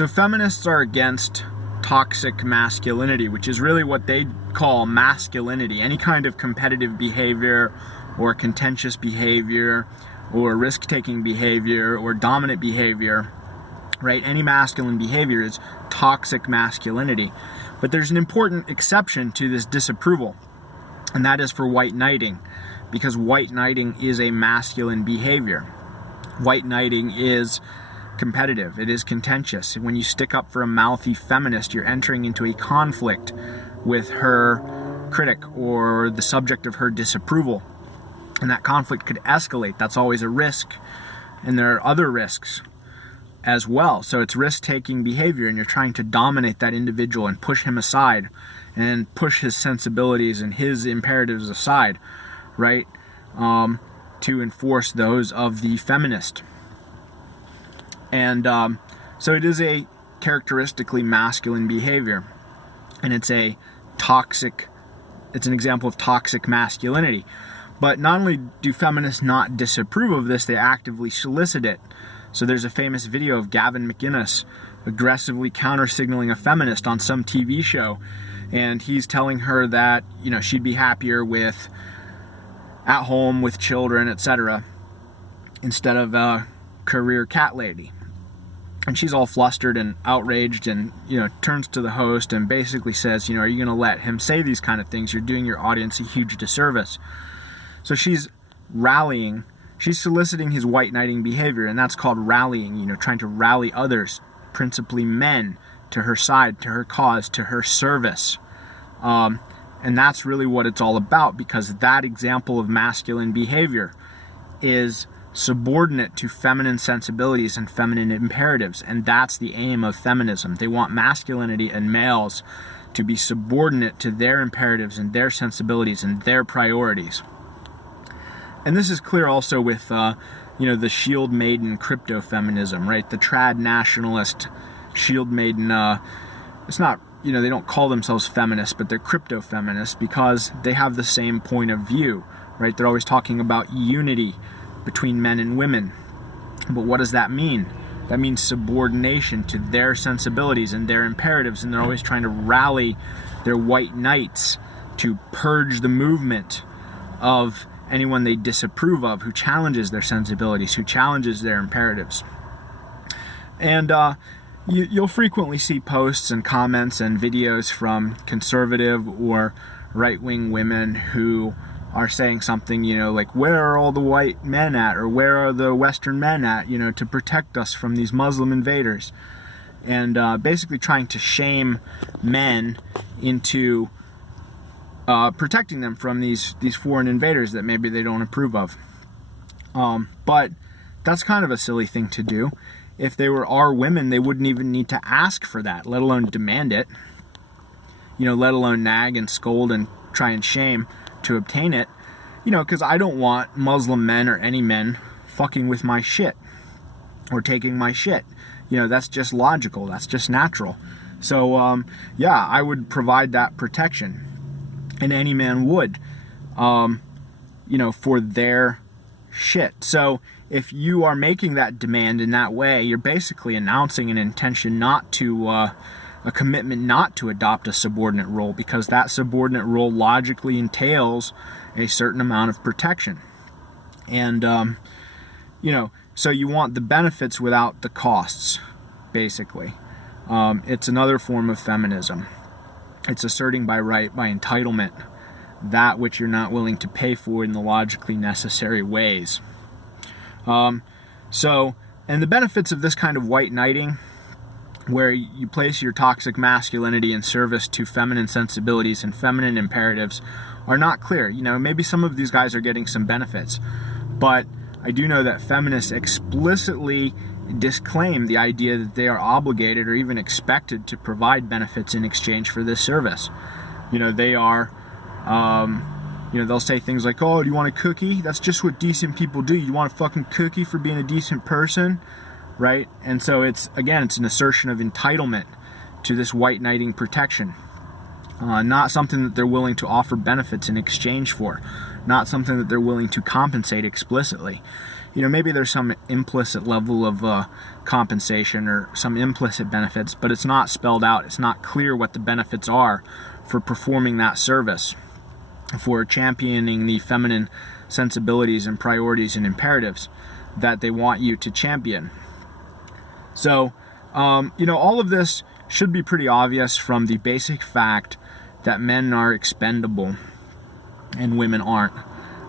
So feminists are against toxic masculinity, which is really what they call masculinity. Any kind of competitive behavior or contentious behavior or risk-taking behavior or dominant behavior, right? Any masculine behavior is toxic masculinity. But there's an important exception to this disapproval, and that is for white knighting, because white knighting is a masculine behavior. White knighting is competitive. It is contentious. When you stick up for a mouthy feminist, you're entering into a conflict with her critic or the subject of her disapproval. And that conflict could escalate. That's always a risk. And there are other risks as well. So it's risk-taking behavior, and you're trying to dominate that individual and push him aside and push his sensibilities and his imperatives aside, right? To enforce those of the feminist. And so it is a characteristically masculine behavior, and it's an example of toxic masculinity. But not only do feminists not disapprove of this, they actively solicit it. So there's a famous video of Gavin McInnes aggressively counter-signaling a feminist on some TV show, and he's telling her that, you know, she'd be happier with at home with children, etc., instead of a career cat lady. And she's all flustered and outraged, and, you know, turns to the host and basically says, you know, are you going to let him say these kind of things? You're doing your audience a huge disservice. So she's rallying, she's soliciting his white knighting behavior, and that's called rallying, you know, trying to rally others, principally men, to her side, to her cause, to her service. And that's really what it's all about, because that example of masculine behavior is subordinate to feminine sensibilities and feminine imperatives, and that's the aim of feminism. They want masculinity and males to be subordinate to their imperatives and their sensibilities and their priorities. And this is clear also with the shield maiden crypto feminism, right? The trad nationalist shield maiden, it's not, you know, they don't call themselves feminists, but they're crypto feminists because they have the same point of view, right? They're always talking about unity between men and women. But what does that mean? That means subordination to their sensibilities and their imperatives, and they're always trying to rally their white knights to purge the movement of anyone they disapprove of, who challenges their sensibilities, who challenges their imperatives. And you'll frequently see posts and comments and videos from conservative or right-wing women who are saying something, you know, like, where are all the white men at, or where are the Western men at, you know, to protect us from these Muslim invaders, and basically trying to shame men into protecting them from these foreign invaders that maybe they don't approve of. But that's kind of a silly thing to do. If they were our women, they wouldn't even need to ask for that, let alone demand it, you know, let alone nag and scold and try and shame to obtain it, you know, because I don't want Muslim men or any men fucking with my shit or taking my shit. You know, that's just logical, that's just natural. So yeah, I would provide that protection, and any man would, you know, for their shit. So if you are making that demand in that way, you're basically announcing an intention not to a commitment not to adopt a subordinate role, because that subordinate role logically entails a certain amount of protection. And, you know, so you want the benefits without the costs, basically. It's another form of feminism. It's asserting by right, by entitlement, that which you're not willing to pay for in the logically necessary ways. And the benefits of this kind of white knighting, where you place your toxic masculinity in service to feminine sensibilities and feminine imperatives, are not clear. You know, maybe some of these guys are getting some benefits, but I do know that feminists explicitly disclaim the idea that they are obligated or even expected to provide benefits in exchange for this service. You know, they are, you know, they'll say things like, oh, do you want a cookie? That's just what decent people do. You want a fucking cookie for being a decent person? Right? And so it's an assertion of entitlement to this white knighting protection. Not something that they're willing to offer benefits in exchange for. Not something that they're willing to compensate explicitly. maybe there's some implicit level of compensation or some implicit benefits, but it's not spelled out. It's not clear what the benefits are for performing that service, for championing the feminine sensibilities and priorities and imperatives that they want you to champion. So, all of this should be pretty obvious from the basic fact that men are expendable and women aren't,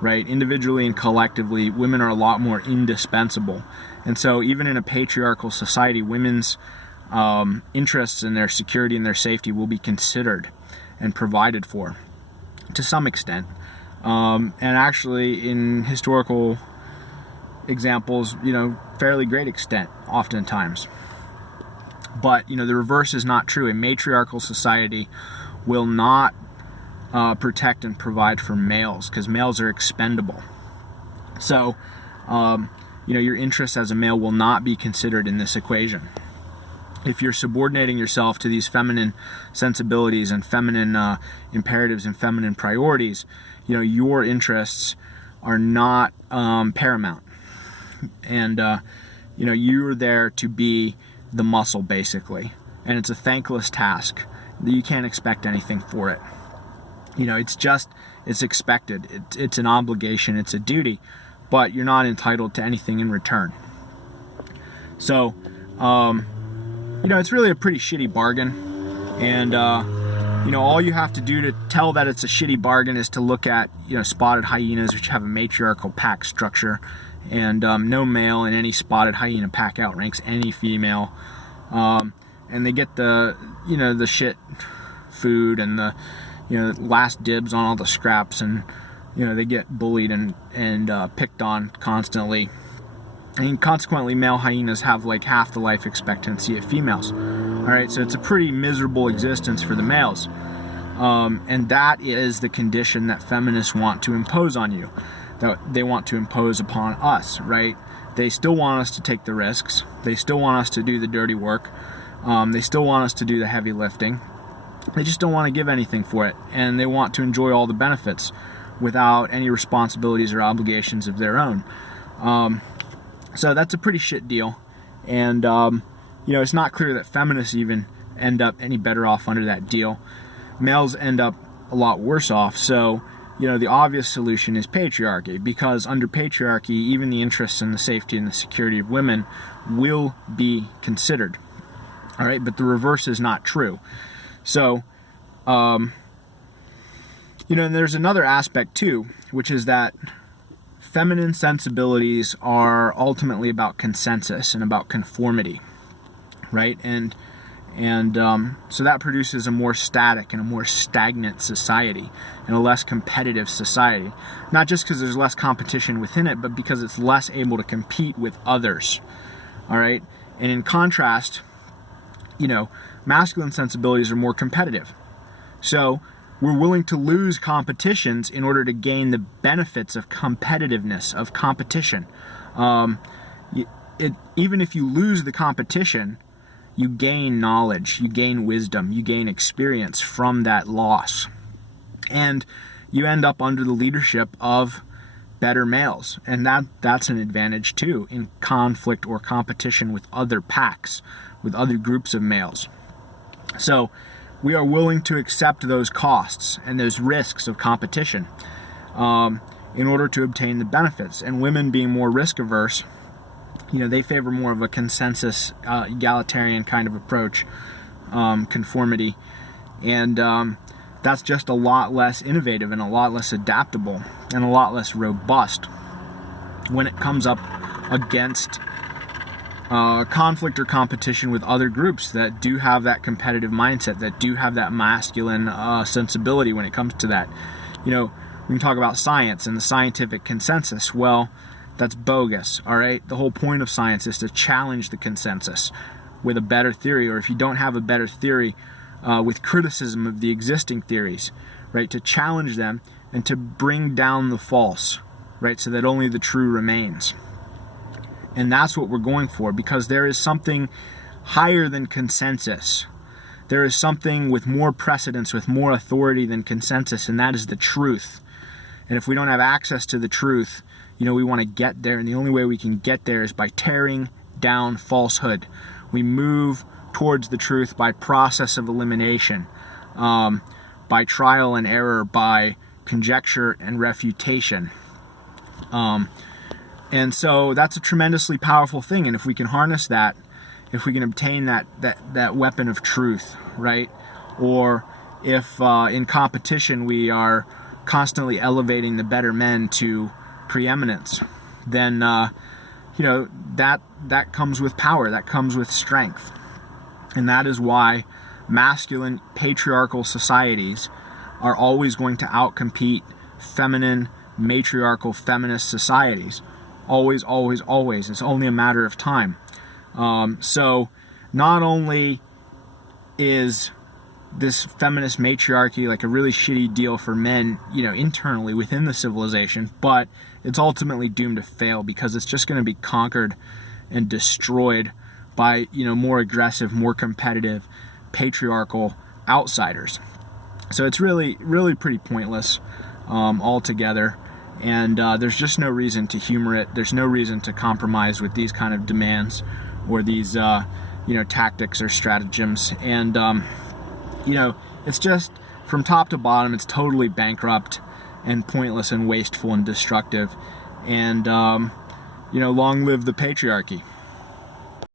right? Individually and collectively, women are a lot more indispensable. And so even in a patriarchal society, women's interests and their security and their safety will be considered and provided for to some extent. And actually in historical examples, fairly great extent oftentimes. But, the reverse is not true. A matriarchal society will not protect and provide for males because males are expendable. So, your interests as a male will not be considered in this equation. If you're subordinating yourself to these feminine sensibilities and feminine imperatives and feminine priorities, your interests are not paramount. And, you're there to be the muscle, basically. And it's a thankless task. You can't expect anything for it. It's expected. It's an obligation. It's a duty. But you're not entitled to anything in return. So, it's really a pretty shitty bargain. And, all you have to do to tell that it's a shitty bargain is to look at, spotted hyenas, which have a matriarchal pack structure. And no male in any spotted hyena pack outranks any female. And they get the shit food and the, last dibs on all the scraps, and, they get bullied and picked on constantly. And consequently, male hyenas have like half the life expectancy of females. Alright, so it's a pretty miserable existence for the males. And that is the condition that feminists want to impose on you, that they want to impose upon us, right? They still want us to take the risks. They still want us to do the dirty work. They still want us to do the heavy lifting. They just don't want to give anything for it. And they want to enjoy all the benefits without any responsibilities or obligations of their own. So that's a pretty shit deal. And, it's not clear that feminists even end up any better off under that deal. Males end up a lot worse off. So, the obvious solution is patriarchy, because under patriarchy, even the interests and the safety and the security of women will be considered. All right, but the reverse is not true. So, and there's another aspect too, which is that feminine sensibilities are ultimately about consensus and about conformity, right? And so that produces a more static and a more stagnant society and a less competitive society. Not just because there's less competition within it, but because it's less able to compete with others. All right? And in contrast, masculine sensibilities are more competitive. So we're willing to lose competitions in order to gain the benefits of competitiveness, of competition. Even if you lose the competition, you gain knowledge, you gain wisdom, you gain experience from that loss. And you end up under the leadership of better males. And that's an advantage too in conflict or competition with other packs, with other groups of males. So we are willing to accept those costs and those risks of competition in order to obtain the benefits. And women, being more risk averse, they favor more of a consensus, egalitarian kind of approach, conformity. And that's just a lot less innovative and a lot less adaptable and a lot less robust when it comes up against conflict or competition with other groups that do have that competitive mindset, that do have that masculine sensibility when it comes to that. We can talk about science and the scientific consensus. Well, that's bogus, all right? The whole point of science is to challenge the consensus with a better theory, or if you don't have a better theory, with criticism of the existing theories, right? To challenge them and to bring down the false, right? So that only the true remains. And that's what we're going for, because there is something higher than consensus. There is something with more precedence, with more authority than consensus, and that is the truth. And if we don't have access to the truth, we want to get there, and the only way we can get there is by tearing down falsehood. We move towards the truth by process of elimination, by trial and error, by conjecture and refutation. And so that's a tremendously powerful thing, and if we can harness that, if we can obtain that weapon of truth, right? Or if in competition we are constantly elevating the better men to preeminence, then that comes with power, that comes with strength. And that is why masculine patriarchal societies are always going to outcompete feminine matriarchal feminist societies. Always, always, always. It's only a matter of time. So not only is this feminist matriarchy like a really shitty deal for men, internally within the civilization, but it's ultimately doomed to fail because it's just going to be conquered and destroyed by, more aggressive, more competitive, patriarchal outsiders. So it's really, really pretty pointless altogether. And there's just no reason to humor it. There's no reason to compromise with these kind of demands or these, tactics or stratagems. And, it's just from top to bottom, it's totally bankrupt and pointless and wasteful and destructive. And, long live the patriarchy.